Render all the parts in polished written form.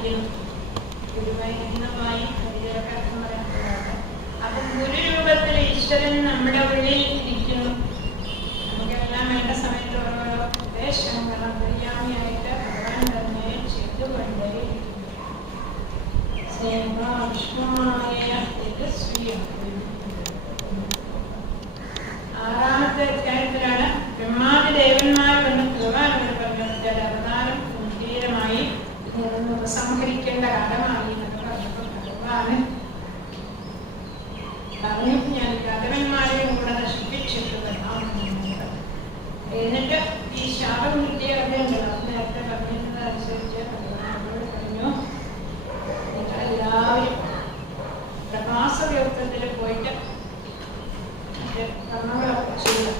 ഇരിക്കുന്നു. ഗുരുവായൂരമായി ഹരിചരൊക്കെ പറയാറുണ്ട്. അപ്പം ഗുരുരൂപത്തിൽ ഈശ്വരൻ നമ്മുടെ ഉള്ളിൽ ഇരിക്കുന്നു. നമുക്കെല്ലാം വേണ്ട സമയത്ത് ഓരോ ഉപദേശങ്ങൾ അന്തര്യാമിയായിട്ട് ഭഗവാൻ തന്നെ ചെയ്തുകൊണ്ടേയിരിക്കുന്നു. ആറാമത്തെ അധ്യായത്തിലാണ് ബ്രഹ്മാദി ദേവന്മാർ വന്ന് ഭഗവാൻ പറഞ്ഞ അവതാരം ഗംഭീരമായി ഉപസംഹരിക്കേണ്ട കാലമായി എന്നൊക്കെ പറഞ്ഞപ്പോൾ ഭഗവാന് പറഞ്ഞു, ഞാൻ ദേവന്മാരെയും കൂടെ നശിപ്പിച്ചിട്ടുള്ളതാണ്. എന്നിട്ട് ഈ ശാപം കിട്ടിയ കഥയുണ്ടല്ലോ, നേരത്തെ പറഞ്ഞതനുസരിച്ച് ഭഗവാനോട് പറഞ്ഞു, നിങ്ങളെല്ലാവരും പ്രഭാസവ്യവസ്ഥത്തിൽ പോയിട്ട് കർമ്മങ്ങളൊക്കെ ചെയ്യണം,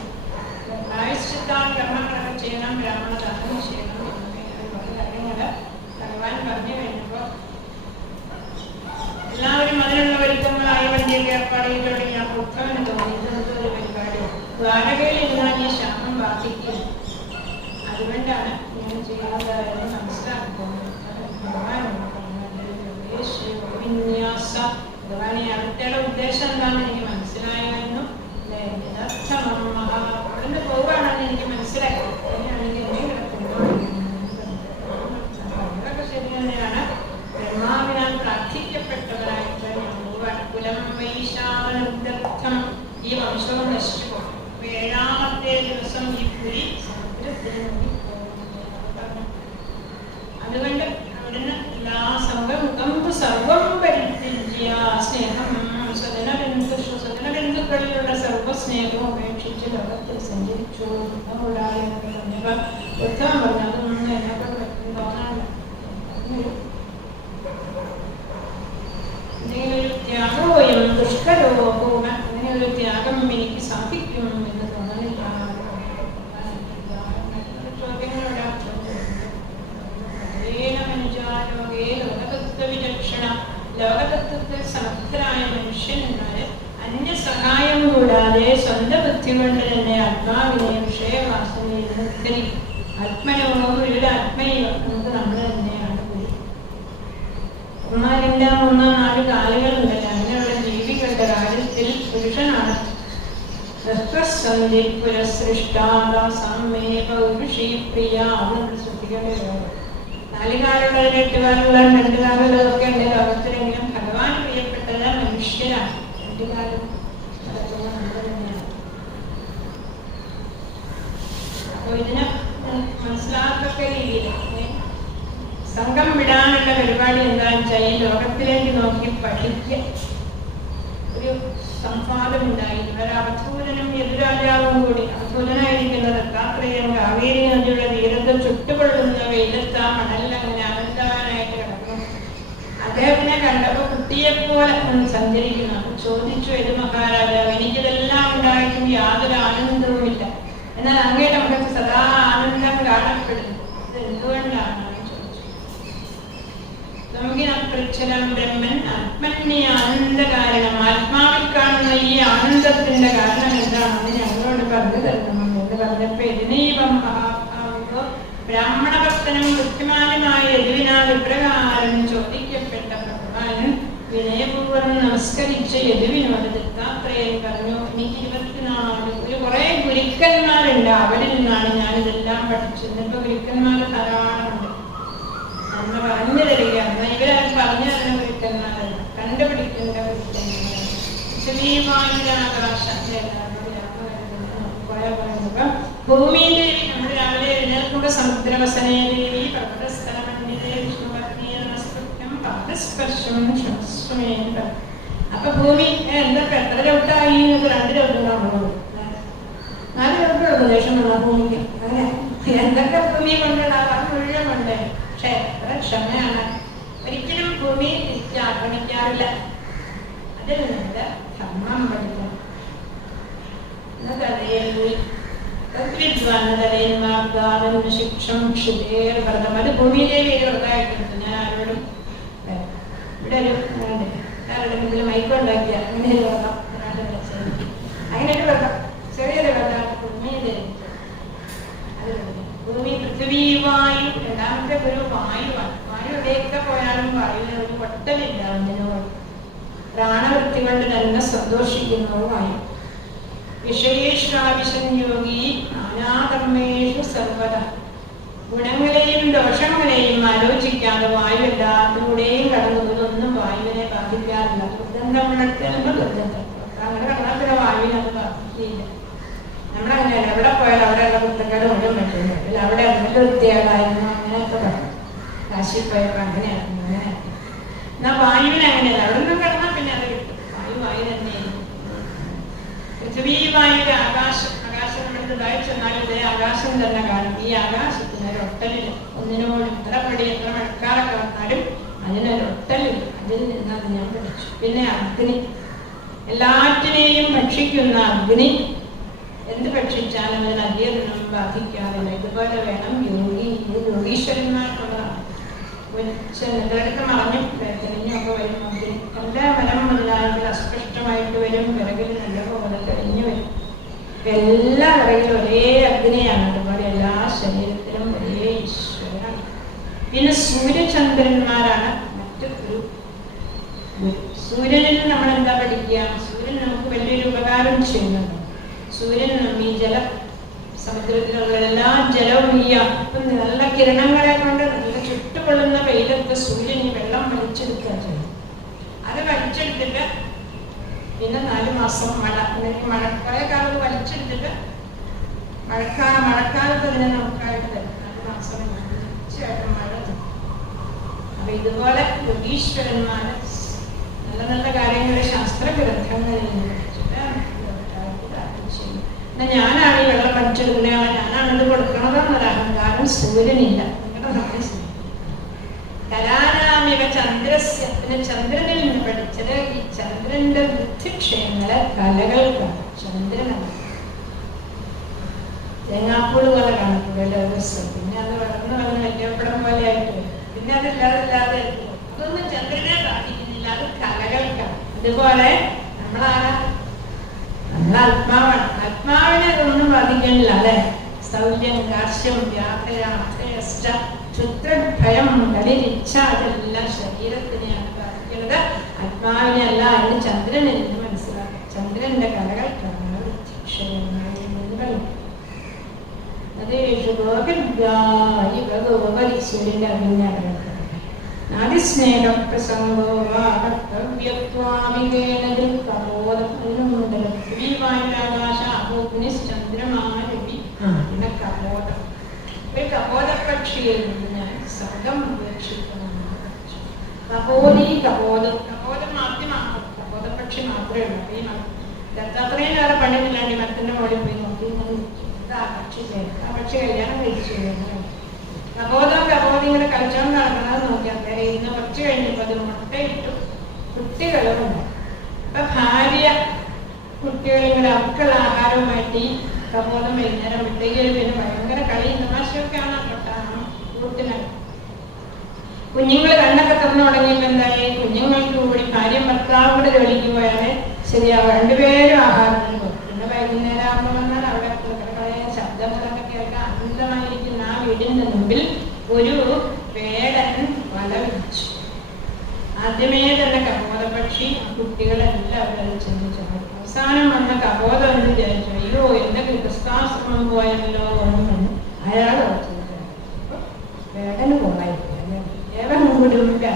പ്രായശ്ചിത്താൻ കർമ്മങ്ങളൊക്കെ ചെയ്യണം, ബ്രാഹ്മണദാനം ചെയ്യണം എന്നൊക്കെ ഒരുപാട് കാര്യങ്ങൾ ഭഗവാൻ പറഞ്ഞു കഴിഞ്ഞപ്പോൾ എല്ലാവരും അതിനുള്ള ഒരുക്കങ്ങളായ വണ്ടിയൊക്കെ ഏർപ്പാട് ചെയ്ത് തുടങ്ങിയ ഉത്സവന് തോന്നി ഇതൊരു പരിപാടി ദ്വാരകയിൽ ഇരുന്നാൽ ഈ ശാപം ബാധിക്കുക. അതുകൊണ്ടാണ് ഞാൻ ചെയ്യുന്നതായത് മനസ്സിലാക്കുന്നത്. ഭഗവാനോട് വിന്യാസ ഭഗവാനെ അടുത്തയുടെ ഉദ്ദേശം എന്താണെന്ന് എനിക്ക് മനസ്സിലായിരുന്നു. അവിടുന്ന് പോവുകയാണെന്ന് എനിക്ക് മനസ്സിലായി. അങ്ങനെയാണെങ്കിൽ എന്നെ കിടക്കുന്നതൊക്കെ ശരി തന്നെയാണ്. ബ്രഹ്മാവിനാൽ പ്രാർത്ഥിക്കപ്പെട്ടവരായിട്ട് ഞാൻ പോവുകയാണ്. കുലം വൈശാലം ഈ വംശവും നശിച്ചു പോകും. 7ാമത്തെ ദിവസം ഈ പുരി സമുദ്രത്തിന് പറഞ്ഞു. അതുകൊണ്ട് അവിടുന്ന് എല്ലാ സർവം പരിത്യജ്യ സ്നേഹം സദനബന്ധുക്കളിലുള്ള സർവസ്നേഹവും ഉപേക്ഷിച്ച് ലോകത്തിൽ സഞ്ചരിച്ചു. കൂടാതെ എന്നൊക്കെ പറഞ്ഞപ്പോൾ ഉത്തമം പറഞ്ഞു, അതൊന്നും എന്നെക്കൊണ്ട് പറ്റും തോന്നാനില്ല. എന്തെങ്കിലൊരു ത്യാഗോയം ദുഷ്കരോഹോമ, അങ്ങനെയൊരു ത്യാഗം എനിക്ക് സാധിക്കും എന്ന് തോന്നലില്ല. ചോദ്യങ്ങളോടാ ലോകതത്വവിചക്ഷണ, ലോകതത്വത്തിൽ സമർത്ഥരായ മനുഷ്യന്മാര് അന്യസഹായം കൂടാതെ സ്വന്തം ബുദ്ധി കൊണ്ട് തന്നെ ആത്മാവിനെ വിഷയവാസനയിൽ നിർത്തരി. ആത്മനോ ഗുരുവിന്റെ ആത്മയോ നമുക്ക് നമ്മൾ തന്നെയാണ് ഗുരു. 1, 2, 3, 4 കാലുകളുണ്ടല്ലോ, അങ്ങനെയുള്ള ജീവികളുടെ കാര്യത്തിൽ പുരുഷനാണ്. ശ്രദ്ധിക്കേണ്ടത് 4 കാലുള്ളത് 8 കാലുള്ളത് 2 കാലുള്ളതൊക്കെ ഉണ്ട് ലോകത്തിലെങ്കിലും ഭഗവാൻ പ്രിയപ്പെട്ടത് മനുഷ്യരാണ്. 2 കാലം നടക്കുന്ന നമ്മൾ തന്നെയാണ്. അപ്പോൾ ഇതിനെ മനസ്സിലാക്കത്തക്ക രീതിയിൽ സംഘം വിടാനുള്ള പരിപാടി എന്താണെന്ന് വെച്ചാൽ ഈ ലോകത്തിലേക്ക് നോക്കി പഠിക്കുക. ഒരു സംവാദമുണ്ടായി. ഒരവധൂതനും യദുരാജാവും കൂടി, അവധൂതനായിരിക്കുന്ന ദത്താത്രേയൻ കാവേരി നദിയുടെ തീരത്ത് ചുട്ടുകൊള്ളുന്ന വെയിലത്ത് ആ മണലിൽ അങ്ങനെ ആനന്ദവാനായിട്ട് കിടന്നു. അദ്ദേഹത്തിനെ കണ്ടപ്പോൾ കുട്ടിയെപ്പോലെ സഞ്ചരിക്കുന്നു. അപ്പൊ ചോദിച്ചു, യദു മഹാരാജാവ്, എനിക്കിതെല്ലാം ഉണ്ടായിട്ടും യാതൊരു ആനന്ദവുമില്ല, എന്നാൽ അങ്ങയുടെ മുഖത്ത് സദാ ആനന്ദം കാണപ്പെടുന്നു, ഇത് എന്തുകൊണ്ടാണ്? ബ്രഹ്മൻ ആത്മന്യ ആനന്ദ കാരണം, ആത്മാവിൽ കാണുന്ന ഈ ആനന്ദത്തിന്റെ കാരണം എന്താണെന്ന് ഞങ്ങളോട് പറഞ്ഞു തരണം എന്ന് പറഞ്ഞപ്പോ ഇതിനീപം മഹാഭാവോ ബ്രാഹ്മണഭക്തനും ബുദ്ധിമാനുമായ യദുവിനാൽ ഇപ്രകാരം ചോദിക്കപ്പെട്ട ഭഗവാൻ വിനയപൂർവ്വം നമസ്കരിച്ച യദുവിനോട് ദത്താത്രേയൻ പറഞ്ഞു, എനിക്ക് 24 കുറെ ഗുരുക്കന്മാരുണ്ട്, അവരിൽ നിന്നാണ് ഞാനിതെല്ലാം പഠിച്ചത്. ഇപ്പൊ ഗുരുക്കന്മാർ ധാരാളമുണ്ട്. അന്ന് പറഞ്ഞു തരികയാണ്. ഇവരാരും പറഞ്ഞു തരുന്ന ഗുരുക്കന്മാരല്ല, കണ്ടുപിടിക്കേണ്ട ഗുരുക്കന്മാരാണ്. ഭൂമിദേവി നമ്മൾ രാവിലെ എഴുന്നേൽക്കുമ്പോൾ സമുദ്രവസനേദേവി പർവ്വതസ്ഥലമന്യതേ വിഷ്ണുപത്നിയെ നമസ്കൃത്യം പാദസ്പർശം ശമസ്വമേന. അപ്പൊ ഭൂമി എന്തൊക്കെ എത്ര ചവിട്ടായി 2 ചവിട്ടുകളാണുള്ളത്, 4 ചവിട്ടുള്ള പ്രദേശമുള്ള ഭൂമിക്ക്. അങ്ങനെ എന്തൊക്കെ ഭൂമി കൊണ്ടുണ്ടാകാൻ മുഴുവൻ കൊണ്ട്. പക്ഷെ എത്ര ക്ഷമയാണ്. ഒരിക്കലും ഭൂമി ആക്രമിക്കാറില്ല. അതിൽ നിന്ന് ധർമ്മം പഠിക്കണം. ശിക്ഷം ക്ഷിതേർ വ്രതം, അത് ഭൂമിയിലേക്ക് വ്രതമായിട്ടുണ്ട്. ഞാൻ ആരോടും ഇവിടെ ഒരു ആരോടെങ്കിലും മൈക്കുണ്ടാക്കിയ അങ്ങനെ ഒരു വ്രതം, അങ്ങനെ ഒരു വ്രതം, ചെറിയൊരു വ്രതം ഭൂമിയിലേക്ക്. ഭൂമി, പൃഥ്വി, വായു. 2ാമത്തെ ഗുരു വായുവാണ്. വായു എവിടെയൊക്കെ പോയാലും ഒട്ടലില്ല ഒന്നിനോട്. പ്രാണവൃത്തി കൊണ്ട് തന്നെ സന്തോഷിക്കുന്നതുമായി. വിഷയേഷ്വാവിശൻ യോഗി നാനാകർമ്മേഷു സർവദ. ഗുണങ്ങളെയും ദോഷങ്ങളെയും ആലോചിക്കാതെ വായു എല്ലാത്തിലൂടെയും കടന്നു പോയതൊന്നും വായുവിനെ ബാധിക്കാറില്ല. ദുർഗന്ധമുണർത്തുമ്പോൾ ദുർഗന്ധം അങ്ങനെ കടന്നാൽ പിന്നെ വായുവിനെ അത് ബാധിക്കില്ല. നമ്മളങ്ങനെയല്ല, എവിടെ പോയാലും അവിടെയുള്ള കുറ്റങ്ങൾ മുഴുവൻ പറ്റുന്നില്ല. അവിടെ അതിൻ്റെ വൃത്തിയാളായിരുന്നു അങ്ങനെയൊക്കെ പറഞ്ഞു. കാശി പോയപ്പോൾ അങ്ങനെയായിരുന്നു അങ്ങനെയായിരുന്നു. എന്നാൽ വായുവിന് അങ്ങനെയല്ല, അവിടെ നിന്നും കിടന്നാൽ പിന്നെ അത് കിട്ടും. വായു തന്നെയായിരുന്നു. പൃഥ്വി വായുവിന്റെ ആകാശം നമ്മൾ ഇതായി ചെന്നാലും ഇതേ ആകാശം തന്നെ കാണും. ഈ ആകാശത്തിന് ഒരു ഒട്ടലില്ല. ഒന്നിനോട് എത്ര പടി എത്ര മഴക്കാലൊക്കെ വന്നാലും അതിനൊരു ഒട്ടലില്ല. അതിൽ നിന്നത് ഞാൻ പഠിച്ചു. പിന്നെ അഗ്നി, എല്ലാറ്റിനെയും ഭക്ഷിക്കുന്ന അഗ്നി എന്ത് ഭക്ഷിച്ചാലും അതിന് അധികമൊന്നും ബാധിക്കാറില്ല. ഇതുപോലെ വേണം യോഗി. ഇത് യോഗീശ്വരന്മാർക്കുള്ളതാണ്. ചിലർക്ക് മറഞ്ഞു തെളിഞ്ഞൊക്കെ വരും. അഗ്നി എൻ്റെ മനം മുതലായെങ്കിൽ അസ്പഷ്ടമായിട്ട് വരും. പിറകിൽ നല്ലപോലെ തെളിഞ്ഞു വരും. എല്ലാ വിറകിലും ഒരേ അഗ്നിയാണ്. അതുപോലെ എല്ലാ ശരീരത്തിലും ഒരേ ഈശ്വരനാണ്. പിന്നെ സൂര്യചന്ദ്രന്മാരാണ് മറ്റൊരു. സൂര്യനിൽ നമ്മൾ എന്താ പഠിക്കുക? സൂര്യൻ നമുക്ക് വലിയൊരു ഉപകാരം ചെയ്യുന്നുണ്ട്. സൂര്യൻ ഈ സമുദ്രത്തിലുള്ള എല്ലാ ജലവും ഇപ്പം നല്ല കിരണങ്ങളെ കൊണ്ട് നല്ല ചുട്ടുകൊള്ളുന്ന വെയിലത്ത് സൂര്യൻ ഈ വെള്ളം വലിച്ചെടുക്കുക ചെയ്യും. അത് വലിച്ചെടുത്തിട്ട് പിന്നെ 4 മാസം മഴ, മഴക്കാലത്ത് വലിച്ചെടുത്തിട്ട് മഴക്കാലത്ത് അതിനെ നമുക്കായിട്ട് തരും. 4 മാസം തീർച്ചയായിട്ടും മഴ തരും. അപ്പൊ ഇതുപോലെ യോഗീശ്വരന്മാര് നല്ല നല്ല കാര്യങ്ങൾ ശാസ്ത്രഗ്രന്ഥങ്ങളിൽ നിന്ന് പഠിച്ചിട്ട് ചെയ്യും. എന്നാൽ ഞാനാണ് ഈ വെള്ളം പഠിച്ചെടുക്കുന്നയാളെ, ഞാനാണ് ഇത് കൊടുക്കണതെന്നൊരു അഹങ്കാരം സൂര്യനില്ല. നിങ്ങളുടെ മനസ്സിൽ കലാനാമിക ചന്ദ്രസ്യ. പിന്നെ ചന്ദ്രനിൽ നിന്ന് പഠിച്ചത് ഈ ചന്ദ്രന്റെ ബുദ്ധിക്ഷയങ്ങളെ കലകൾക്കാണ്. ചന്ദ്രനാണ് തേങ്ങാപ്പൂട് പോലെ കാണപ്പെടുമല്ലോ ദിവസം. പിന്നെ അത് വളർന്ന് വലിയപ്പടം പോലെ ആയിട്ട് വരും. പിന്നെ അതില്ലാതെ അതൊന്നും ചന്ദ്രനെ ബാധിക്കുന്നില്ല. അത് കലകൾക്കാണ്. അതുപോലെ നമ്മളാരാ? നമ്മൾ ആത്മാവാണ്. ആത്മാവിനെ അതൊന്നും ബാധിക്കുന്നില്ല അല്ലെ? സ്ഥൗല്യം, കാർശ്യം, വ്യാഘ്രം, അർത്ഥയഷ്ട, ക്ഷുദ്രഭയം, കളിരിച്ഛ, അതെല്ലാം ശരീരത്തിനെയാണ് ബാധിക്കുന്നത്. ആത്മാവിനെ അല്ല. അതിന് ചന്ദ്രനെ എന്ന് മനസ്സിലാക്കാം. ചന്ദ്രന്റെ കലകൾക്കാണ് വൃത്തിക്ഷയങ്ങൾ. അതേഷു ഗോപരിശ്വരന്റെ അഭിജ്ഞാനം നാദിസ്നേഹം പ്രസംഗോ വായുരാകാശ അഗ്നിശ്ചന്ദ്രമാരവി കപോതം. ഒരു കപോതപക്ഷിയിൽ നിന്ന് ഞാൻ സർഗം ഉപേക്ഷിക്കണമെന്ന് പറഞ്ഞു. കപോതം ആദ്യമാണ്. കപോതപക്ഷി മാത്രമേ ഉള്ളൂ. ഈ ദത്താത്രേയൻ വേറെ പണിയില്ലാണ്ട് മരത്തിന്റെ മുകളിൽ പോയി നോക്കി ആ പക്ഷി കല്യാണം കഴിച്ചു. കപോതം ഇങ്ങനെ കളിച്ചോണ്ട് നടക്കുന്നത് നോക്കിയാൽ നേരെ ഇന്ന് കുറച്ച് കഴിഞ്ഞപ്പോൾ അത് മുട്ടയിട്ടു കുട്ടികളുമുണ്ട്. അപ്പൊ ഭാര്യ കുട്ടികളിങ്ങനെ അവർക്കുള്ള ആഹാരവുമായിട്ട് ഈ കപോതം വൈകുന്നേരം വിട്ടേക്ക്. പിന്നെ ഭയങ്കര കളിയും തമാശയൊക്കെയാണ് കൂട്ടിനായി. കുഞ്ഞുങ്ങൾ കണ്ണൊക്കെ തുറന്നു തുടങ്ങിയപ്പോൾ എന്തായി? കുഞ്ഞുങ്ങൾക്ക് കൂടി ഭാര്യയും ഭർത്താവും കൂടെ ജോലിക്ക് പോയാൽ ശരിയാവും. രണ്ടുപേരും ആഹാരത്തിന് പോകും. പിന്നെ വൈകുന്നേരം ആകുമ്പോൾ വന്നാൽ അവിടെ ശബ്ദങ്ങളൊക്കെ കേൾക്കാൻ അനന്തമായിരിക്കുന്ന ആ വീടിന്റെ മുമ്പിൽ ഒരു വേടൻ വല വിരിച്ചു. ആദ്യമേ തന്നെ കപോതപക്ഷി കുട്ടികളെല്ലാവരും അത് ചെന്ന് ചാടി. അവസാനം വന്ന കപോതം എന്ന് വിചാരിച്ചു, അയ്യോ എന്റെ ക്രിസ്താശ്രമം പോയല്ലോ എന്ന് അയാൾ വേടന് പോകാതിരിക്കുക.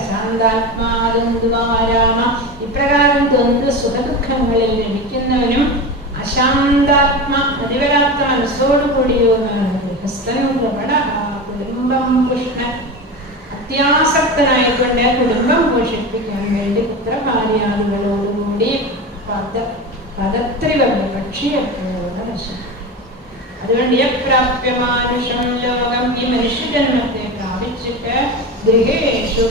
അശാന്താത്മാരാമ. ഇപ്രകാരം ദ്വന്ദ് സുഖദുഃഖങ്ങളിൽ ലഭിക്കുന്നവനും അശാന്താത്മ അതിവരാത്ത മനസ്സോടുകൂടിയുമാണ് ഗൃഹസ്ഥൻ. കുടുംബം പുഷ്ണൻ. അത്യാസക്തനായിക്കൊണ്ട് കുടുംബം പോഷിപ്പിക്കാൻ വേണ്ടി പുത്രഭാര്യാദികളോടുകൂടി പദത്രിവർഗ പക്ഷിയെപ്പോഴുള്ള വശം. അതുകൊണ്ട് യപ്രാപ്യമാനുഷം ലോകം, ഈ മനുഷ്യജന്മത്തെ പ്രാപിച്ചിട്ട് ഗൃഹേഷു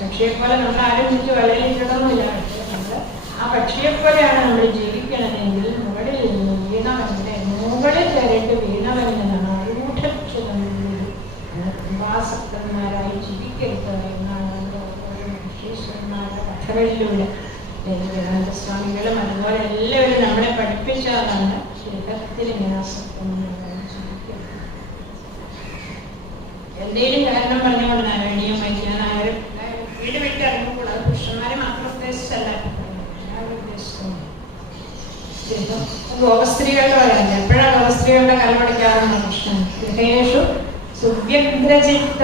പക്ഷിയെപ്പോലെ നമ്മൾ ആരംഭിച്ച് വളരെയിട്ടൊന്നുമില്ല. നമ്മൾ ആ പക്ഷിയെപ്പോലെയാണ് നമ്മൾ ജീവിക്കണമെങ്കിൽ മുകളിൽ നിന്ന് വീണവന്റെ മുകളിൽ കയറിയിട്ട് വീണവനാണ് ആരൂഢക്ഷതം. കുംഭാസക്തന്മാരായി ജീവിക്കരുത് എന്നാണ് മനുഷ്യന്മാരുടെ കഥകളിലൂടെ സ്വാമികളും അതുപോലെ എല്ലാവരും നമ്മളെ പഠിപ്പിച്ചതാണ് ഗൃഹത്തിൽ ഇങ്ങനെ ആസക്തന്മാരായി ജീവിക്കുന്നത്. എന്തെങ്കിലും കാരണം പറഞ്ഞുകൊണ്ട് നാരായണീയം വായിക്കാൻ ആരും വീട് വിട്ട് ഇറങ്ങുമ്പോൾ അത് പുരുഷന്മാരെ മാത്രം ഉദ്ദേശിച്ചല്ല, ഗോപസ്ത്രീകളുടെ പറയാൻ എപ്പോഴാണ് ഗോപസ്ത്രീകളുടെ കലമടിക്കാറുണ്ട് കൃഷ്ണൻ ഗൃഹേഷു സുവ്യഗ്രചിത്ത,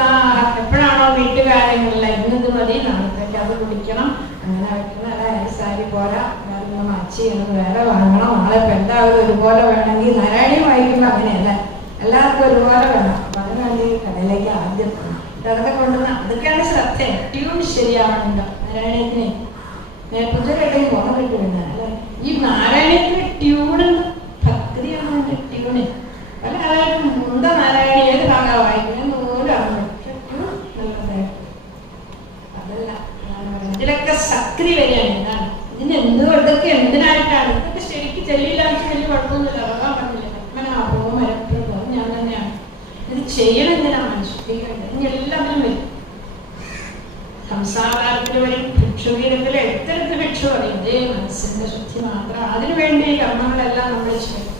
എപ്പോഴാണോ വീട്ടുകാര്യങ്ങളില്ല ഇന്നത് മതി നാളത്തേക്ക് അത് കുടിക്കണം അങ്ങനെ വെക്കണം, അല്ല സാരി പോരാ വേറെ മാച്ച് ചെയ്യണം, വേറെ വാങ്ങണം, നാളെ ഇപ്പം എല്ലാവരും ഒരുപോലെ വേണമെങ്കിൽ നാരായണീയം വായിക്കുമ്പോൾ അങ്ങനെയല്ല, എല്ലാവർക്കും ഒരുപോലെ വേണം. അപ്പം അതിനുവേണ്ടി കടയിലേക്ക് ആദ്യം അതൊക്കെ കൊണ്ടുവന്ന് അതൊക്കെയാണ് ശ്രദ്ധ. ട്യൂൺ ശരിയാവണുണ്ടോ നാരായണീയത്തിന്? പുതിയൊരിടയിൽ പോകാൻ പറ്റുന്ന അല്ലെ ഈ നാരായണീയത്തിന് ട്യൂണ് ഭക്തിയാണ് ട്യൂണ്. പല ആളുകളും മുന്ത നാരായണി ഏത് ഭാഗം വായിക്കുന്നത് പോലും അറിഞ്ഞു, പക്ഷെ ട്യൂൺ നല്ലതായിട്ട് അതല്ല. ഇതിലൊക്കെ സക്രി വരികയാണ്. എന്താണ് ഇതൊക്കെ എന്തിനായിട്ടാണ്? ഇതൊക്കെ ശരിക്കും ചെല്ലില്ലാത്ത വലിയ കുഴപ്പമൊന്നുമില്ല, ഇറങ്ങാൻ പറഞ്ഞില്ല. മനാഭവോ മരപ്രഭോ ഞാൻ തന്നെയാണ് ഇത് ചെയ്യണം. എന്തിനാണ് മനുഷ്യത്തിക്കേണ്ടത്? ഇനി എല്ലാത്തിനും വരും. സംസാരത്തിൽ വരും, ഭിക്ഷുഗീതത്തിൽ എടുത്തെടുത്ത് ഭിക്ഷു പറയും ഇതേ മനസ്സിന്റെ ശുദ്ധി മാത്രം. അതിനുവേണ്ടി കർമ്മങ്ങളെല്ലാം നമ്മൾ ചെയ്യണം.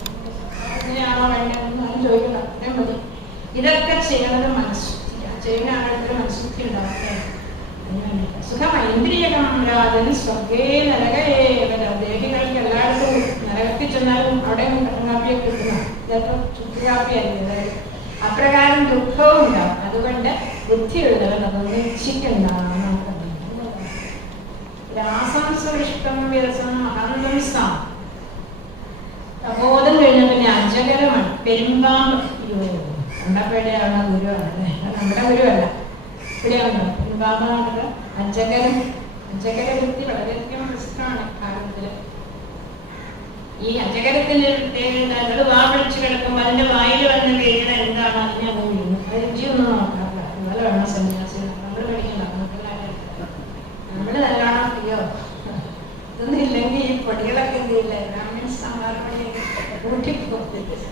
അങ്ങനെയാണോ വേണ്ടതെന്ന് ഞാൻ ചോദിക്കണം, അത്രയും മതി. ഇതൊക്കെ ചെയ്യണത് മനഃശുദ്ധിയാണ്. ചെയ്യുന്ന ആളുടെ മനഃശുദ്ധി ഉണ്ടാവട്ടെ. സുഖമൈന്ദ്രിയകം രാജൻ സ്വർഗേ നരകേവല. ദേഹികൾക്ക് എല്ലായിടത്തും നരകത്തിൽ ചെന്നാലും അവിടെ കട്ടങ്കാപ്പിയൊക്കെ കിട്ടുന്ന ചിലപ്പോൾ ചുറ്റുകാപ്പിയായിരിക്കും. അതായത് അപ്രകാരം ദുഃഖവും ഉണ്ടാവും. അതുകൊണ്ട് ബുദ്ധിയുള്ളവൻ അതൊന്നും ഇച്ഛിക്കണ്ടാണ്. രാസംസവിഷ്ടം വിരസം അഹന്തം സാം. പ്രബോധം കഴിഞ്ഞ പിന്നെ അജകരമാണ്. പെരുമ്പാമ്പ് കണ്ടപ്പോഴാണ് ഗുരുവാണ് അല്ലേ? നമ്മുടെ ഗുരുവല്ല. ഇവിടെയാണല്ലോ പെരുമ്പാമ്പാണത്. അജകരം, അജകര വൃത്തി വളരെയധികം പ്രസിദ്ധമാണ് ഭാരതത്തില്. ഈ അജകരത്തിന്റെ പ്രത്യേകത വാ പിടിച്ചു കിടക്കുമ്പോൾ അതിന്റെ വായിൽ വന്ന് വീഴണ എന്താണ് അതിനെ അത് വീഴുന്നു. അത് രുചിയൊന്നും നോക്കാറില്ല. അതുപോലെ വേണം സന്യാസികൾ. നമ്മൾ പഠിക്കണ്ട, നമ്മള് നല്ലോണം അയ്യോ ഇതൊന്നും ഇല്ലെങ്കിൽ ഈ പൊടികളൊക്കെ എന്തില്ല ബ്രാഹ്മിൻസ് സാമ്പാർ പൊടി കൂട്ടിപ്പോകത്തില്ല.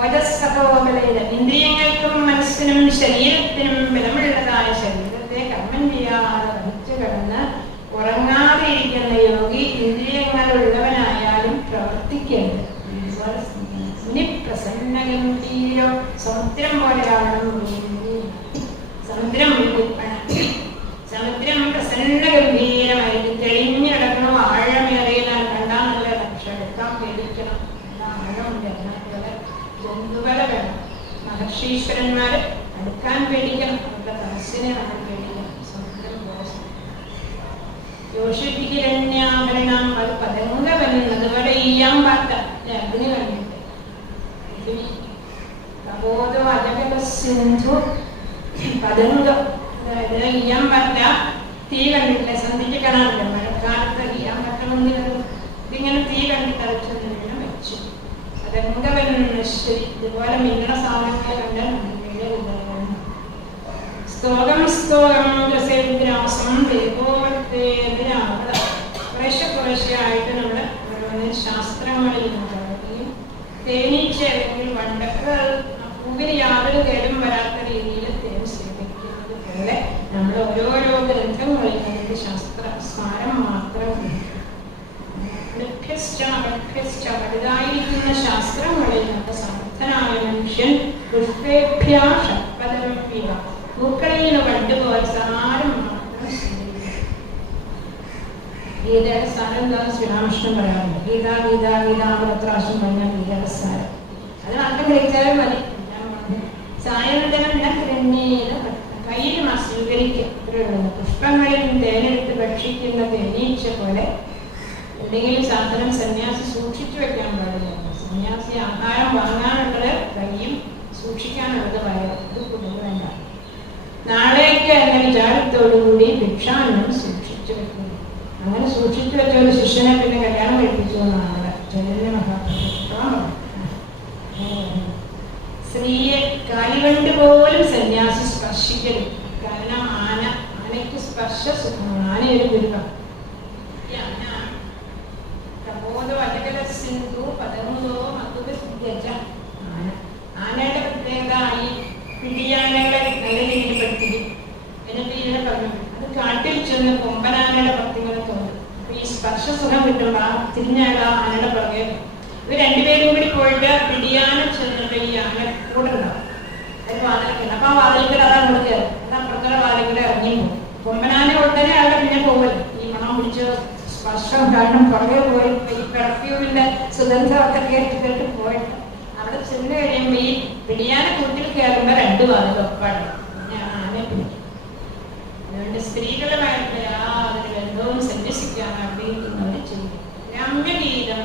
ഓജസ്സഹോബലയില് ഇന്ദ്രിയങ്ങൾക്കും മനസ്സിനും ശരീരത്തിനും ബലമുള്ളതായ ശരീരത്തെ കർമ്മം ചെയ്യാതെ വഹിച്ചു കിടന്ന് ഉറങ്ങാതെ ഇരിക്കുന്ന യോഗി ഇന്ദ്രിയങ്ങളുള്ളവനായാലും പ്രവർത്തിക്കേണ്ടത് പ്രസന്നഗംഭീരോ സമുദ്രം പോലെയാവണം. സമുദ്രം പ്രസന്ന ഗംഭീരമായിരിക്കും. തെളിഞ്ഞു കിടക്കണോ ആഴമേറിയാൽ കണ്ടാൽ നല്ല രക്ഷ എടുക്കാൻ പേടിക്കണം. ആഴമുണ്ട്. അതിനകത്ത് ജന്തുക്കളെ വേണം. മഹർഷീശ്വരന്മാര് അടുക്കാൻ പേടിക്കണം. അവരുടെ തപസ്സിനെ നമ്മൾ പേടിക്കണം. സമുദ്രം യോഷിപ്പിക്കരണ്യാഭരണം അത് പതംഗ വരുന്നത് പോലെ ഈയാൻ പാട്ട അതിന് കണ്ടിട്ട് പ്രബോധോ അജഗത സിന്ധു പതംഗം. അതായത് ഈയാൻ പാറ്റ തീ കണ്ടിട്ടില്ല, സന്ധിക്ക് കാണാറില്ല. മഴക്കാലത്ത് ഈയാൻ പാറ്റ മുന്നിൽ ഇതിങ്ങനെ തീ കണ്ടിട്ട് അരച്ചതിനെ വെച്ചു. പതംഗവന്നശ്വരി ഇതുപോലെ മിന്നണ സാധനങ്ങളെ കണ്ടാൽ സ്തോകം സ്തോകം രസേന്ദ്രാസം കുറേശ്ശെ കുറേശ്ശെയായിട്ട് നമ്മൾ ഓരോന്ന് ശാസ്ത്രങ്ങളിൽ നിന്നും തേനീച്ച അല്ലെങ്കിൽ വണ്ടക്ക് പൂവിന് യാതൊരു കേടും വരാത്ത രീതിയിൽ തേൻ സ്വീകരിക്കുന്നത് പോലെ നമ്മൾ ഓരോരോ ഗ്രന്ഥങ്ങളിൽ നമുക്ക് ശാസ്ത്ര സ്മാരം മാത്രം വലുതായിരിക്കുന്ന ശാസ്ത്രങ്ങളിൽ നമുക്ക് സമർത്ഥനായ മനുഷ്യൻ പുഷ്പേഭ്യാ ഷഡ്പദം പിവ പൂക്കളിൽ കണ്ടുപോലെ സാരം മാത്രം സ്വീകരിക്കും. ഗീതയുടെ സാരം എന്താണെന്ന് ശ്രീരാമകൃഷ്ണൻ പറയാറുണ്ട്. ഗീതാമൃത്രാശം പറഞ്ഞാൽ ഗീതയുടെ സാരം അത് മാത്രം കഴിച്ചാലും മതി. സായന്തനം കയ്യിൽ സ്വീകരിക്കും. പുഷ്പങ്ങളിൽ തേനെടുത്ത് ഭക്ഷിക്കുന്ന തേനീച്ച പോലെ എന്തെങ്കിലും സാധനം സന്യാസി സൂക്ഷിച്ചു വെക്കാൻ പാടില്ല. സന്യാസി ആഹാരം വാങ്ങാനുള്ളത് കയ്യും സൂക്ഷിക്കാനുള്ളത് വയറും. ഇത് കൂടുതൽ വേണ്ട. നാളേക്ക് എന്ന വിചാരത്തോടുകൂടി ഭിക്ഷാന്നം സൂക്ഷിച്ചു വെക്കുന്നു. അങ്ങനെ സൂക്ഷിച്ചു വെച്ച ഒരു ശിഷ്യനെ പിന്നെ കല്യാണം കഴിപ്പിച്ചു എന്നാണ് ചൈതന്യ മഹാപ്രഭു. സ്ത്രീയെ കാലുകൊണ്ട് പോലും സന്യാസി സ്പർശിക്കരുത്. കാരണം ആനയ്ക്ക് സ്പർശ സുഖമാണ്. ആനയൊരു ഗുരുവാണ്. പ്രബോധോ അജഗര സിന്ധു പതംഗോ മധുഗജ. ആനയുടെ പ്രത്യേകത ഈ പിടിയാനകളെ നല്ല രീതിയിൽ പഠിപ്പിക്കും. എന്നിട്ട് ഇതിനെ പറഞ്ഞു അത് കാട്ടിൽ ചെന്ന് കൊമ്പനാനയുടെ പത്തിങ്ങനെ തോന്നും. അപ്പൊ ഈ സ്പർശ സുഖം കിട്ടുമ്പോൾ ആ തിരിഞ്ഞാൽ ആ ആനയുടെ പുറകെ ഇവർ രണ്ടുപേരും കൂടി പോയിട്ട് പിടിയാന ചെന്നിട്ട് ഈ ആന കൂടെ ഉണ്ടാവും. അതിന് വാതിലിക്കണം. അപ്പൊ ആ വാതിലിക്കൽ അതാ അങ്ങോട്ട് കയറും. എന്നാൽ അപ്പുറത്തുള്ള വാതിലിക്കൽ ഇറങ്ങി പോകും. കൊമ്പനാനെ ഉടനെ അവിടെ പിന്നെ പോകൽ ഈ മണം പിടിച്ച് സ്പർശം കാരണം പുറകെ പോയി ഈ പെർഫ്യൂമിന്റെ സുഗന്ധമൊക്കെ കേട്ടിട്ട് പോയിട്ട് അവിടെ ചെന്ന് കഴിയുമ്പോൾ ഈ പിടിയാനെ കൂട്ടിൽ കയറുമ്പോൾ 2 വാതിൽ ഒപ്പാണ്. പിന്നെ ആനെ പിടിക്കും. അതുകൊണ്ട് സ്ത്രീകളുമായിട്ട് യാതൊരു ബന്ധവും സന്യസിക്കാൻ ആഗ്രഹിക്കുന്നവർ ചെയ്യും. ഗ്രാമ്യഗീതം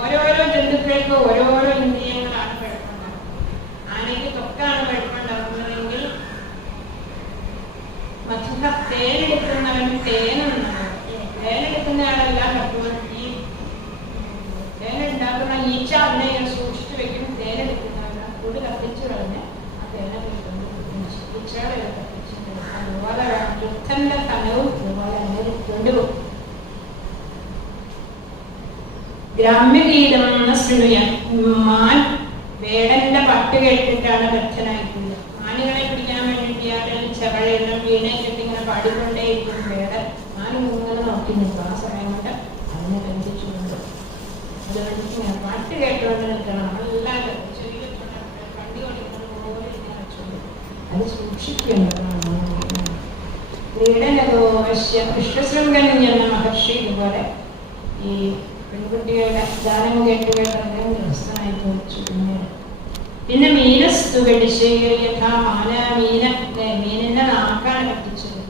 ഓരോരോ ജന്തുക്കൾക്ക് ഓരോരോ ഇന്ദ്രിയങ്ങളാണ് കുഴപ്പമുണ്ടാകുന്നത്. ആനയ്ക്ക് തൊക്കാണ് കുഴപ്പമുണ്ടാകുന്നതെങ്കിൽ മധുര തേനെടുക്കുന്നവൻ തേനെടുക്കുന്നയാളെല്ലാം എപ്പോഴും ഈ തേനുണ്ടാക്കുന്ന ഈച്ച അതിനെ സൂക്ഷിച്ചു വെക്കും. തേനെടുക്കുന്നവരെല്ലാം കൂട് കത്തിച്ചു കളഞ്ഞ് ആ തേനെ ഈച്ചകളെ കത്തിച്ചിട്ട് അതുപോലെ വൃദ്ധന്റെ തനവും അതുപോലെ അങ്ങനെ കൊണ്ടുപോകും. ഗ്രാമ്യഗീതം ശൃണുയാൻ മാൻ വേടന്റെ പാട്ട് കേട്ടിട്ടാണ് ബദ്ധനായിട്ടുള്ളത്. മാനുകളെ പിടിക്കാൻ വേണ്ടിയിട്ട് ആരെങ്കിലും ചെവഴയെല്ലാം വീണേറ്റിട്ട് ഇങ്ങനെ പാടിക്കൊണ്ടേയിരിക്കും വേടൻ. മാനും ഇങ്ങനെ നോക്കി നിൽക്കും. ആ സമയം കൊണ്ട് അതിനെ ബന്ധിച്ചുകൊണ്ട് അതുകൊണ്ട് ഇങ്ങനെ പാട്ട് കേട്ടുകൊണ്ട് നിൽക്കണം. അല്ലാതെ കണ്ടി കൊടുക്കുന്നത് പോലെ ഇങ്ങനെ വെച്ചുകൊണ്ട് അത് സൂക്ഷിക്കേണ്ടതാണ്. ക്രീഡനതോ വിശ്വശൃംഗൻ എന്ന മഹർഷി ഇതുപോലെ ഈ പെൺകുട്ടികളുടെ ഗാനം കേട്ട് കേട്ട് അദ്ദേഹം ഗൃഹസ്ഥനായി തോന്നിച്ചു. പിന്നെ മീനസ്തു കടിശേറിയഥാ മാന മീനിന്റെ നാക്കാണ് കത്തിച്ചത്.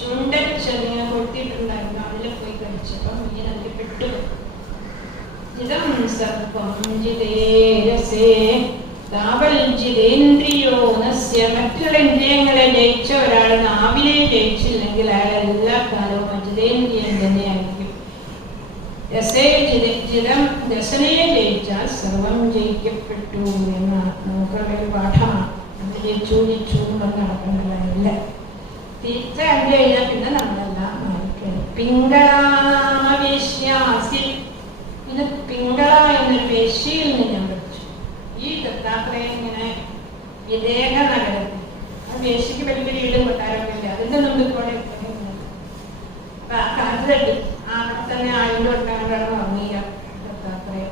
ചുണ്ടൻ ചെറിയ കൊത്തിയിട്ടുണ്ടായിരുന്നു. അതിൽ പോയി കടിച്ചപ്പോ മീൻ അതിൽ പെട്ടു. ജിതം സർപ്പം ജിതേരസേ താവൽജിതേന്ദ്രിയോ നസ്യ. മറ്റുള്ള ഇന്ദ്രിയങ്ങളെ ജയിച്ച ഒരാൾ നാവിനെ ജയിച്ചില്ലെങ്കിൽ അയാൾ എല്ലാ കാലവും അജിതേന്ദ്രിയൻ തന്നെയായിരിക്കും. രസനയെ ജയിച്ചാൽ സർവം ജയിക്കപ്പെട്ടു എന്ന നമുക്കുള്ള ഒരു പാഠമാണ്. അത് ജയിച്ചു എന്ന് നടക്കേണ്ടതല്ല. തീർച്ച കണ്ടു കഴിഞ്ഞാൽ പിന്നെ നമ്മളെല്ലാം മാറിക്കണം. പിങ്കളാവേശ്യാസിൽ ഇത് പിങ്കള എന്നൊരു വേശ്യയിൽ നിന്ന് ഞാൻ പഠിച്ചു. ഈ ദത്താത്രേയൻ ഇങ്ങനെ വിദേഹ നഗരത്തിൽ ആ വേശ്യക്ക് വലിയ വലിയ വീടും കൊട്ടാരമൊക്കെ ഇല്ല. അതിന്റെ മുമ്പിൽ കൂടെ കാലത്തട്ടി അവിടെ തന്നെ ആയിരൊട്ടാണ് ഉറങ്ങിയ ദത്താത്രേയൻ.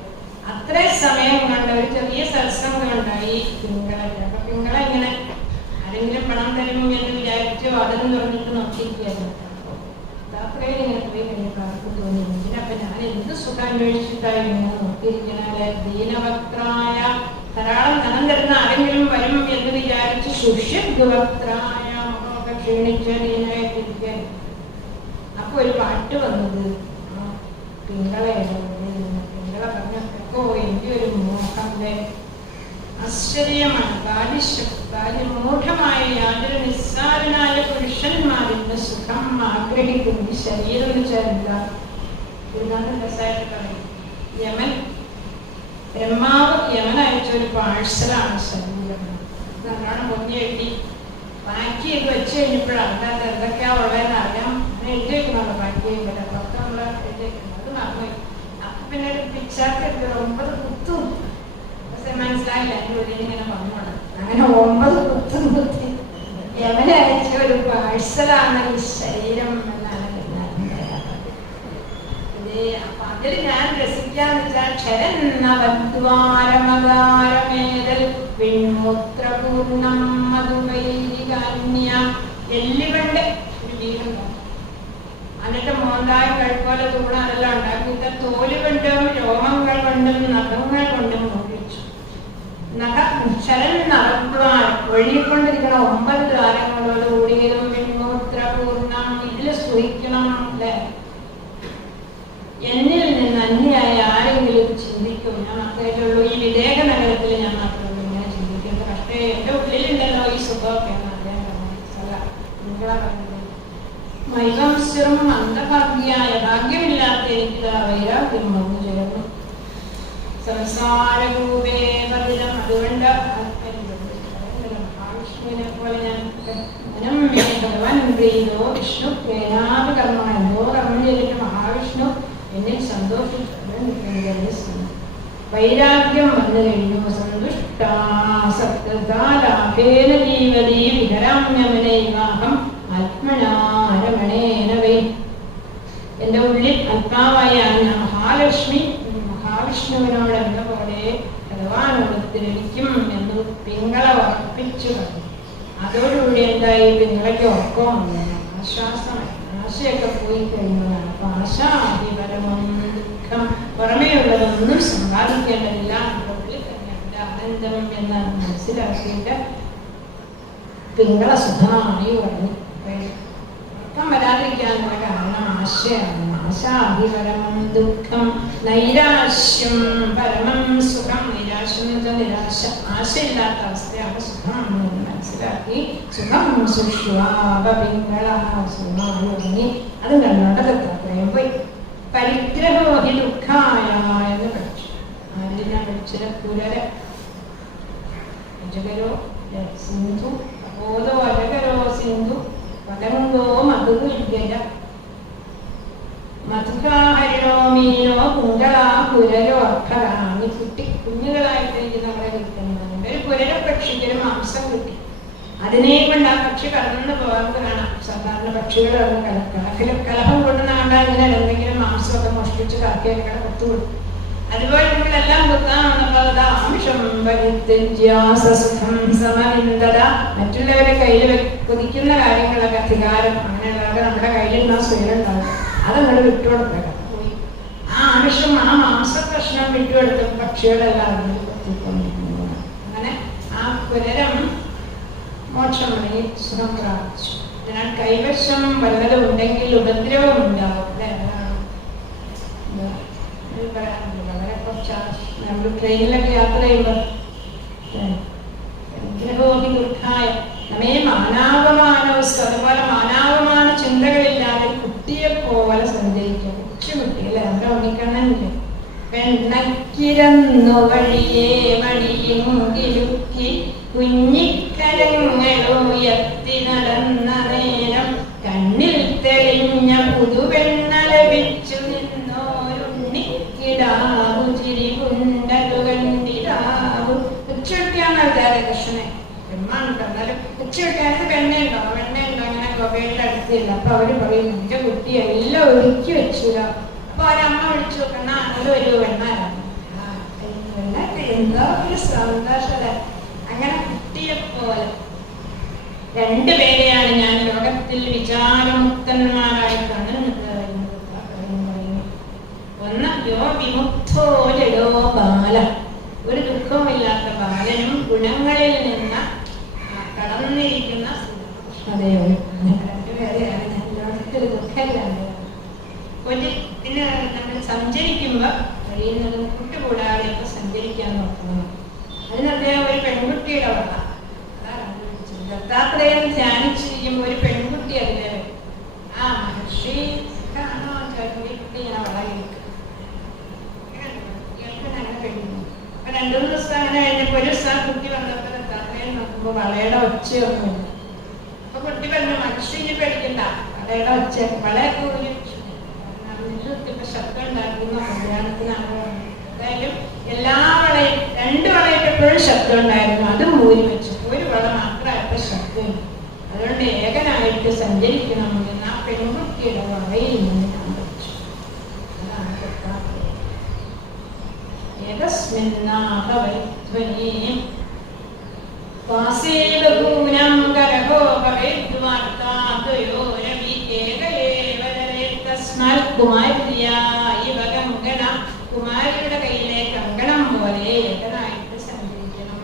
അത്രയും സമയം കണ്ട ഒരു ചെറിയ സത്സംഗം ഉണ്ടായി പിങ്കളല്ല. അപ്പൊ പിങ്കള ഇങ്ങനെ ആരെങ്കിലും പണം തരും എന്ന് വിചാരിച്ചു അതെന്ന് പറഞ്ഞിട്ട് നോക്കിയിരിക്കുകയായിരുന്നു. ദത്താത്രേയൻ ഇങ്ങനെ പോയി കഴിഞ്ഞപ്പോൾ അവർക്ക് തോന്നി ഇതിനപ്പൊ ഞാൻ എന്ത് സുഖം അന്വേഷിച്ചിട്ടായി ഇങ്ങനെ നോക്കിയിരിക്കണേ. ദീനവക്രായ ധാരാളം ധനം തരുന്ന ആരെങ്കിലും വരും എന്ന് വിചാരിച്ച് സുഷ്യദ്വക്രായ മുഖമൊക്കെ ക്ഷീണിച്ച് ദീനമായിട്ടിരിക്കാൻ. അപ്പൊ ഒരു പാട്ട് വന്നത് പിങ്കളയുടെ പിങ്കള പറഞ്ഞോ എനിക്ക് ഒരു മോഹന്റെ ആശ്ചര്യമാണ്. മൂഢമായ യാതൊരു നിസ്സാരനായ പുരുഷന്മാരിന്ന് സുഖം ആഗ്രഹിക്കുന്ന ശരീരം വെച്ചാലില്ല. രസമായിട്ട് പറയും. ബ്രഹ്മാവ് യമൻ അയച്ച ഒരു പാഴ്സലാണ് ശരീരം. നല്ലോണം പൊങ്ങി എഴുതി പാക്ക് ചെയ്ത് വെച്ച് കഴിഞ്ഞപ്പോഴാണ് അതിനകത്ത് എന്തൊക്കെയാ ഉള്ളതെന്ന് അറിയാം. അങ്ങനെ എഴുതി വെക്കണമല്ലോ പാക്ക് ചെയ്യുമ്പോൾ. പുറത്ത് നമ്മൾ എഴുതി വെക്കണം. അത് മറന്നുപോയി. അപ്പൊ പിന്നെ ഒരു പിക്ചർക്ക് 9 കുത്തും മനസ്സിലായില്ല. എൻ്റെ ഉള്ളിൽ ഇങ്ങനെ വന്നോളാം. അങ്ങനെ 9 കുത്തും കുത്തി യമൻ അയച്ച ഒരു പാഴ്സലാണ് ഈ ശരീരം എന്നാണ് അപ്പൊ അതിൽ ഞാൻ രസിക്കാന്ന് വെച്ചാൽ ക്ഷരന്നവദ്വാരമകാരമേതൽ വിൺമുത്രപൂർണം മധുവൈകാന്യ എല്ലുകൊണ്ട് ഒരു വീടുണ്ടാവും. എന്നിട്ട് മോന്തായ കഴിപ്പോലെ തൂണാനെല്ലാം ഉണ്ടാക്കിയിട്ട് തോല് കൊണ്ടും രോമങ്ങൾ കൊണ്ടും നഖങ്ങൾ കൊണ്ടും മുറിച്ചു. ക്ഷരൻ നവദ്വാരം ഒഴുകിക്കൊണ്ടിരിക്കണ 9 ദ്വാരങ്ങളോട് കൂടിയതും വിൺമൂത്രപൂർണം. ഇതിൽ സുഖിക്കണം അല്ലെ. എന്നിൽ നിന്ന് അന്യായ ആരെങ്കിലും ചിന്തിക്കും. ഞാൻ മാത്രമേയുള്ളൂ ഈ വിദേഹ നഗരത്തിൽ ഞാൻ മാത്രമേ ഇങ്ങനെ ചിന്തിക്കുന്നത്. പക്ഷേ എൻ്റെ ഉള്ളിലുണ്ടല്ലോ ഈ സുഖമൊക്കെ അദ്ദേഹം പറഞ്ഞത്. മൈവംസ്വരം അന്ധഭാഗ്യായ ഭാഗ്യമില്ലാത്ത എനിക്ക് വൈരാഗ്യം വന്നു ചേർന്നു. സംസാരൂപേ പതിനം. അതുകൊണ്ട് മഹാവിഷ്ണുവിനെ പോലെ ഞാൻ ഭഗവാൻ പ്രീതോ വിഷ്ണു ഏനാപി കർമ്മ എന്തോ കർമ്മം ചെയ്തിട്ട് മഹാവിഷ്ണു എന്നിൽ സന്തോഷിച്ചു. വൈരാഗ്യം വന്നു കഴിഞ്ഞു. സന്തുഷ്ടാസക്തലാഭേന ജീവതീ വിഹരാമ്യമനൈവാഹം ആത്മനാരമണേന വൈ. എൻ്റെ ഉള്ളിൽ ആത്മാവായ മഹാലക്ഷ്മി മഹാവിഷ്ണുവിനോട് എന്ന പോലെ ഭഗവാനോട് തിരിക്കും എന്ന് ചെയ്തു? പിങ്ങളെ ഉറപ്പിച്ചു കളഞ്ഞു. അതോടുകൂടി എന്തായി? പിങ്ങളയ്ക്ക് ഉറക്കം വന്നു, ആശ്വാസമായി. ആശയൊക്കെ പോയി കഴിഞ്ഞതാണ്. അപ്പൊ ആശാഭിപരമം ദുഃഖം, പുറമേയുള്ളതൊന്നും സമ്പാദിക്കേണ്ടതില്ല, ഉള്ളിൽ തന്നെ ഉണ്ട് ആനന്ദം എന്നാണ് മനസ്സിലാക്കിയിട്ട് പിങ്ങളെ സുഖമായി പറഞ്ഞു. ഉറക്കം വരാതിരിക്കാനുള്ള കാരണം ആശയാണ്. ആശാഭിപരമം ദുഃഖം നൈരാശ്യം പരമം സുഖം. നിരാശം എന്ന് വെച്ചാൽ നിരാശ, ആശയില്ലാത്ത അവസ്ഥയാണ് സുഖം എന്ന് മനസ്സിലാക്കി സുഖം സുഷ്വാപിങ്ങള സുഖമായി ഉറങ്ങി. അത് കണ്ടോണ്ട് ദത്താത്രേയം പോയി. പരിഗ്രഹോഹി ദുഃഖായ എന്ന് പഠിച്ചു. ആദ്യം പഠിച്ചത് പുരര അജകരോ സിന്ധു അബോധോ അജകരോ സിന്ധു പതംഗോ മധുഗജ മധുകാഹരിണോ മീനോ കുണ്ടളാ പുരരോ അർഹരാണി. കുട്ടി കുഞ്ഞുങ്ങളായിട്ട് നമ്മളെ കിട്ടുന്നുണ്ട്. ഒരു പുരര പക്ഷിക്കൊരു മാംസം കിട്ടി. അതിനെ കൊണ്ട് ആ പക്ഷി കടന്നു പോകാൻ കാണാം. സാധാരണ പക്ഷികൾ കലഹം കൊണ്ട് നാണ്ടാ ഇങ്ങനെ എന്തെങ്കിലും മാംസമൊക്കെ മോഷ്ടിച്ച് കാക്കിയൊക്കെ കൊത്തുകൊടുക്കും. അതുപോലെ നിങ്ങളെല്ലാം മറ്റുള്ളവരുടെ കയ്യിൽ കുതിക്കുന്ന കാര്യങ്ങളൊക്കെ അധികാരം അങ്ങനെയുള്ളതൊക്കെ നമ്മുടെ കയ്യിൽ നിന്നാ സ്വയം ഉണ്ടാവും. അതങ്ങോട്ട് വിട്ടുകൊടുത്തേക്കാം പോയി. ആ ആവശ്യം ആ മാംസപ്രശ്നം വിട്ടുകൊടുത്ത പക്ഷികളെല്ലാം കൊത്തിക്കൊണ്ടിരിക്കുന്നതാണ്. അങ്ങനെ ആ പുനരം മോക്ഷം വഴി സുഖം പ്രാപിച്ചു. അതിനാൽ കൈവശം വല്ലതും ഉണ്ടെങ്കിൽ ഉപദ്രവം ഉണ്ടാവും. വളരെ കുറച്ചാണ് നമ്മൾ ട്രെയിനിലൊക്കെ യാത്ര ചെയ്യുമ്പോൾ ഗ്രഹോഹി ദുഃഖായ നമ്മെ മാനാപമാനവസ്ഥ, അതുപോലെ മാനാപമാന ചിന്തകളില്ലാതെ കുട്ടിയെ പോലെ സഞ്ചരിക്കും. കൊച്ചുകുട്ടി അല്ലെ, നമ്മുടെ ഉണ്ണിക്കണ്ണനില്ലേ, പെണ്ണക്കിരന്നു വഴിയേ മടിയിലുക്കി കുഞ്ഞിക്കരങ്ങളുയർത്തി നടന്ന നേരം കണ്ണിൽ തെളിഞ്ഞ പുതുവെണ്ണ ലഭിച്ചു നിന്നോരുണ്ണി കിടാവു ചിരി കുണ്ടതു കണ്ടിടാവു. ഉച്ചയൊക്കെയാണ് അതാരെ കൃഷ്ണനെ ബ്രഹ്മാണ്ട്. എന്നാലും ഉച്ചയൊക്കെയായിട്ട് വെണ്ണയുണ്ടോ അങ്ങനെ ഗോപയുടെ അടുത്തില്ല. അപ്പൊ അവര് പറയും എന്റെ കുട്ടി എല്ലാം ഒരുക്കി വെച്ചില്ല. അപ്പൊ അവരമ്മ വിളിച്ചു നോക്കണ അങ്ങനെ ഒരു വെണ്ണാരാണ്. എന്തോ ഒരു സന്തോഷ. അങ്ങനെ കുട്ടിയെ പോലെ രണ്ടുപേരെയാണ് ഞാൻ ലോകത്തിൽ വിചാരമുക്തന്മാരായി കാണുന്നത്. ഒന്ന് യോ വിമുക്തോ ലഡോ ബാല, ഒരു ദുഃഖവുമില്ലാത്ത ബാലനും ഗുണങ്ങളിൽ നിന്ന് കടന്നിരിക്കുന്ന കൃഷ്ണദേവൻ. രണ്ടുപേരെയാണ് ഞാൻ ലോകത്തിൽ ദുഃഖമില്ലാണ്ട്. പിന്നെ നമ്മൾ സഞ്ചരിക്കുമ്പോൾ കഴിയുന്നതും കൂട്ടുകൂടാതെയൊക്കെ സഞ്ചരിക്കാൻ നോക്കുന്നു. അതിന് അദ്ദേഹം ഒരു പെൺകുട്ടിയുടെ വള ദത്താത്രേയം ധ്യാനിച്ചിരിക്കുമ്പോൾ ഒരു പെൺകുട്ടി അതിലെ ആ മഹർഷി കാണോ കുട്ടി ഞാൻ വള കേൾക്കുന്നു. അപ്പൊ 2-3 ദിവസം അങ്ങനെ കഴിഞ്ഞപ്പോ ഒരു ദിവസം കുട്ടി വന്നപ്പോ ദത്താത്രേയം നോക്കുമ്പോ വളയുടെ ഒച്ചയൊന്നുമില്ല. അപ്പൊ കുട്ടി പറഞ്ഞു മഹർഷി ഇനി പേടിക്കണ്ട, വളയുടെ ഒച്ച വളയൊക്കെ ഒരു ശബ്ദം ഉണ്ടാക്കുന്ന കല്യാണത്തിനാണ്. എന്തായാലും എല്ലാ വളയും 2 വളയിട്ടപ്പോഴും ശബ്ദം ഉണ്ടായിരുന്നു. അതും മൂരി വെച്ചു. ഒരു വള മാത്രമായിട്ട് ശബ്ദം. അതുകൊണ്ട് ഏകനായിട്ട് സഞ്ചരിക്കണമെന്ന് ആ പെൺകുട്ടിയുടെ വളയിൽ നിന്ന് ഞാൻ പഠിച്ചു. അതാണ് ദത്താത്രേയം. ഏകസ്മിന്നാഹവൈധ്വനീം വാസേബഹൂനം കരഹോ ഭവേദ്വാർത്താദ്വയോരവി ഏകയേവരേതസ്മാൽ കുമാര്യായി വകങ്കണ. കുമാരിയുടെ കയ്യിലെ കങ്കണം പോലെ ഏകനായിട്ട് സഞ്ചരിക്കണം.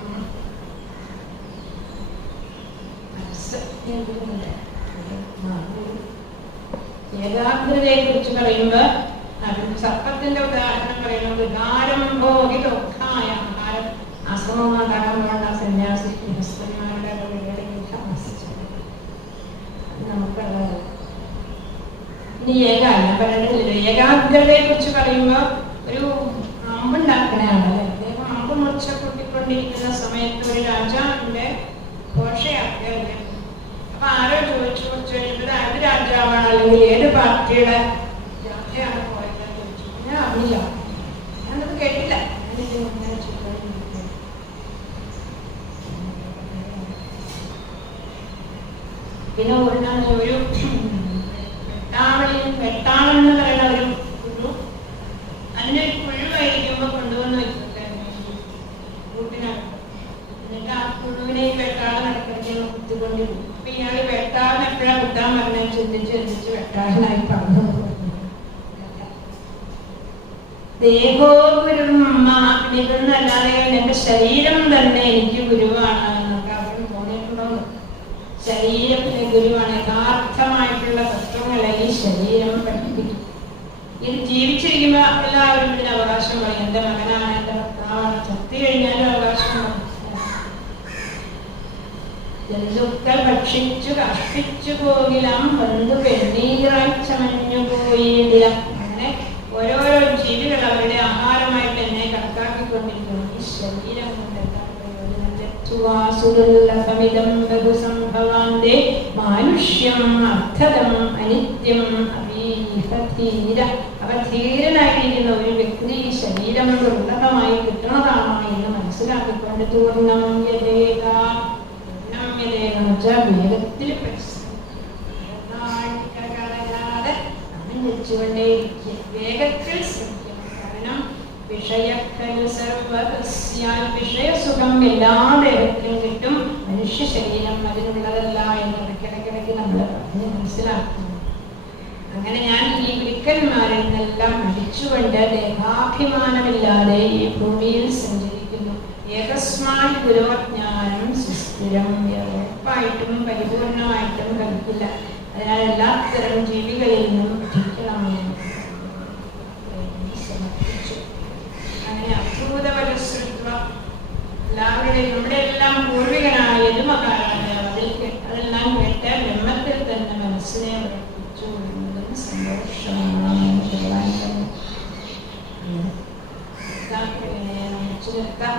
ഏകാഗ്രതയെ കുറിച്ച് പറയുമ്പോ സർപ്പത്തിന്റെ ഉദാഹരണം പറയുന്നത് വികാരംഭോഗി ദുഃഖായ ആഹാരം ആശ്രമമാകാൻ പോകേണ്ട സന്യാസി ഗൃഹസ്ഥന്മാരുടെ നമുക്കുള്ളത്. ഇനി ഏകാഗ്രതയെ കുറിച്ച് പറയുമ്പോ ഒരു അമ്പുണ്ടാക്കണയാണല്ലേ. അദ്ദേഹം അമ്പ് മുറിച്ച പൊട്ടിക്കൊണ്ടിരിക്കുന്ന സമയത്ത് ഒരു രാജാവിന്റെ ഘോഷയാത്രയല്ലേ. അപ്പൊ ആരോ ചോദിച്ചു കഴിഞ്ഞപ്പോൾ അത് രാജാവാണ് അല്ലെങ്കിൽ ഏത് പാർട്ടിയുടെ ജാഥയാണ് പോയതെന്ന് ചോദിച്ചു. ഞാൻ അറിയില്ല, ഞാനത് കേട്ടില്ല. പിന്നെ ഒരു വെട്ടാളെന്ന് പറയുന്ന ഒരു കുഴു, അതിന്റെ കുഴുവായിരിക്കുമ്പോ കൊണ്ടുവന്ന് വെച്ചിട്ട് കൂട്ടിനകത്ത്. എന്നിട്ട് വെട്ടിക്കൊണ്ടിരുന്നു. അപ്പൊ ഇയാൾ വെട്ടാൻ എപ്പോഴാ വെട്ടാൻ പറഞ്ഞാൽ ചിന്തിച്ച് വെട്ടാനായി പറഞ്ഞു. ദേഹോ ഗുരു ഇതൊന്നല്ലാതെ എന്റെ ശരീരം തന്നെ എനിക്ക് ഗുരുവാണ് എന്നൊക്കെ അവരും തോന്നിയിട്ടുണ്ടോ? ശരീരത്തിന് ഗുരുവാണ്. യഥാർത്ഥമായിട്ടുള്ള തത്വങ്ങളെ ഈ ശരീരം പഠിപ്പിക്കും. ഇത് ജീവിച്ചിരിക്കുമ്പോ എല്ലാവരും ഇതിന് അവകാശം പറയും, എന്റെ മകനാണ്, എന്റെ ഭർത്താവാണ്. ചത്തി കഴിഞ്ഞാലും അവകാശം പറയും. ജന്തുക്കൾ ഭക്ഷിച്ചു കഷ്ടിച്ചു പോകിലാം പന്തു പെണ്ണീരായി ചമഞ്ഞു പോയില്ല. അങ്ങനെ ഓരോരോ ജീവികൾ അവരുടെ ആഹാരമായിട്ട് എന്നെ കണക്കാക്കിക്കൊണ്ടിരിക്കുന്നു. ഈ ശരീരം കൊണ്ട് മാനുഷ്യം അർത്ഥതം അനിത്യം അഭീഹധീര. അവധീരനായിരിക്കുന്ന ഒരു വ്യക്തി ശരീരം കൊണ്ട് ഉന്നതമായി കിട്ടുന്നതാണോ എന്ന് മനസ്സിലാക്കിക്കൊണ്ട് പൂർണ്ണം യഥേക വേഗത്തിൽ വേഗത്തിൽ ശ്രമിക്കണം. കാരണം വിഷയസുഖം എല്ലാ ദേഹത്തിലും കിട്ടും, മനുഷ്യ ശരീരം അതിനുള്ളതല്ല എന്ന് ഇടയ്ക്കിടയ്ക്കിടയ്ക്ക് നമ്മൾ പറഞ്ഞ് മനസ്സിലാക്കുന്നു. അങ്ങനെ ഞാൻ ഈ ഗുരുക്കന്മാരിൽ നിന്നെല്ലാം മരിച്ചുകൊണ്ട് ദേഹാഭിമാനമില്ലാതെ ഈ ഭൂമിയിൽ സഞ്ചരിക്കുന്നു. ഏകസ്മാൻ ഗുരുജ്ഞാനം സുസ്ഥിരം. ഉറപ്പായിട്ടും പരിപൂർണമായിട്ടും കഴിക്കില്ല. അതിനാൽ എല്ലാത്തരം ജീവികളിൽ നിന്നും പഠിക്കണമെന്ന് സമർപ്പിച്ചു. അങ്ങനെ അഭൂതപരശ്രുത്വ എല്ലാവരുടെയും നമ്മുടെ എല്ലാം പൂർവികനായ യദുമകാരാണ്. അതെല്ലാം കേട്ട് ബ്രഹ്മത്തിൽ തന്നെ മനസ്സിനെ ഉറപ്പിച്ചു എന്നതും സന്തോഷമാണ്. നിർത്താൻ